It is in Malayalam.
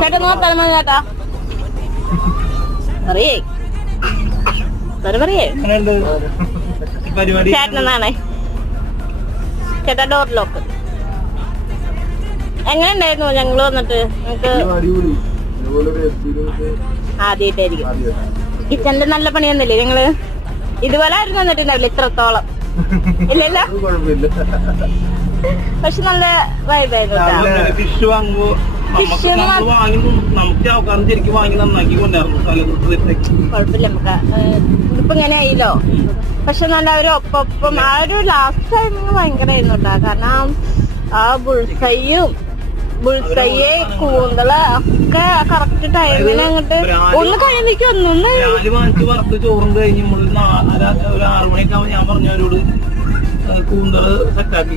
ചേട്ടാ നോക്കാൻ മതി ചേട്ടാ. പറയേ പറയേ ചേട്ടനാണേ. ചേട്ടാ ഡോർ ലോക്ക് എങ്ങനെ ഉണ്ടായിരുന്നു? ഞങ്ങള് വന്നിട്ട് നിങ്ങക്ക് ആദ്യമായിട്ടായിരിക്കും. കിച്ചണിന്റെ നല്ല പണിയൊന്നുമില്ലേ ഞങ്ങള്? ഇതുപോലെ ആയിരുന്നു വന്നിട്ടുണ്ടാവില്ല ഇത്രത്തോളം ഇല്ലല്ലോ. പക്ഷെ നല്ല വൈബായിരുന്നു. കുഴപ്പമില്ല, നമുക്ക് ഇതിപ്പോ ഇങ്ങനെ ആയില്ലോ. പക്ഷെ നല്ല ഒരു ഒപ്പം ആ ഒരു ലാസ്റ്റ് ടൈമിങ് ഭയങ്കരമായിരുന്നു കേട്ടോ. കാരണം ആ ബുൾസൈയും ബുൾസൈയെ കൂന്തള് ഒക്കെ കറക്റ്റ് ടൈമിന് അങ്ങോട്ട് ഒന്ന് കഴിയുമ്പോ ഒന്നൊന്ന് ചോറും കഴിഞ്ഞ് 6 മണിയൊക്കെ ആവുമ്പോൾ ഞാൻ പറഞ്ഞവരോട് കൂന്തള് സെറ്റാക്കി